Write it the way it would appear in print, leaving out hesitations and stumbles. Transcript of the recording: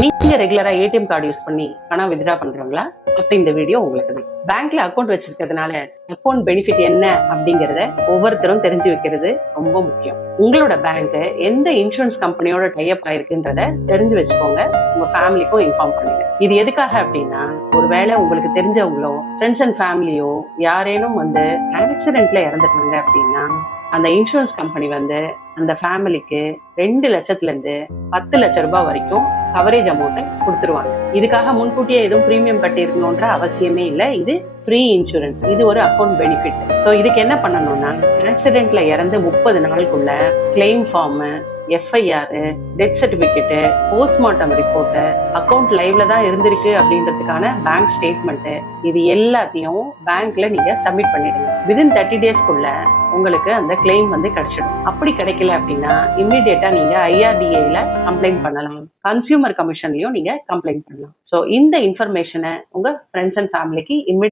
நீங்க ரெகுலரா ATM card use பண்ணி பணம் வித்ட்ரா பண்றவங்களா? அப்ப இந்த வீடியோ உங்களுக்கு தான். பேங்க்ல அக்கவுண்ட் வச்சிருக்கிறதுனால அக்கவுண்ட் பெனிஃபிட் என்ன அப்படிங்கறத ஒவ்வொருத்தரும் தெரிஞ்சு வைக்கிறது ரொம்ப முக்கியம். உங்களோட பேங்க் எந்த இன்சூரன்ஸ் கம்பெனியோட டைப் ஆயிருக்குன்றத தெரிஞ்சு வச்சுக்கோங்க. உங்க ஃபேமிலிக்கும் இன்ஃபார்ம் பண்ணுங்க. இது எதுக்காக அப்படின்னா, ஒருவேளை உங்களுக்கு தெரிஞ்சவங்களோ ஃப்ரெண்ட்ஸ் அண்ட் ஃபேமிலியோ யாரேனும் ஆக்சிடென்ட்ல இறந்துட்டாங்க அப்படின்னா, அந்த இன்சூரன்ஸ் கம்பெனி அந்த ஃபேமிலிக்கு 2 லட்சத்துல இருந்து 10 லட்சம் ரூபாய் வரைக்கும் கவரேஜ் அமௌண்ட் கொடுத்துருவாங்க. இதுக்காக முன்கூட்டியே எதுவும் பிரீமியம் கட்டி இருக்கணும்ன்ற அவசியமே இல்லை. இது ஃப்ரீ இன்சூரன்ஸ். இது ஒரு அக்கௌண்ட் பெனிஃபிட். ஸோ இதுக்கு என்ன பண்ணணும்னா, ஆக்சிடென்ட்ல இறந்து 30 நாளுக்குள்ள claim form, FIR, death certificate, postmortem report, account லைவ்ல தான் இருந்திருக்கு அப்படின்றதுக்கான பேங்க் ஸ்டேட்மெண்ட், இது எல்லாத்தையும் பேங்க்ல நீங்க சப்மிட் பண்ணிடுங்க. வித்தின் 30 டேஸ்க்குள்ள உங்களுக்கு அந்த கிளைம் கிடைச்சிடும். அப்படி கிடைக்கல அப்படின்னா இம்மிடியேட்டா நீங்க IRDA கம்ப்ளைண்ட் பண்ணலாம். கன்சியூமர் கமிஷன்லயும் நீங்க கம்ப்ளைண்ட் பண்ணலாம். ஸோ இந்த இன்ஃபர்மேஷனை உங்க ஃப்ரெண்ட்ஸ் அண்ட் ஃபேமிலிக்கு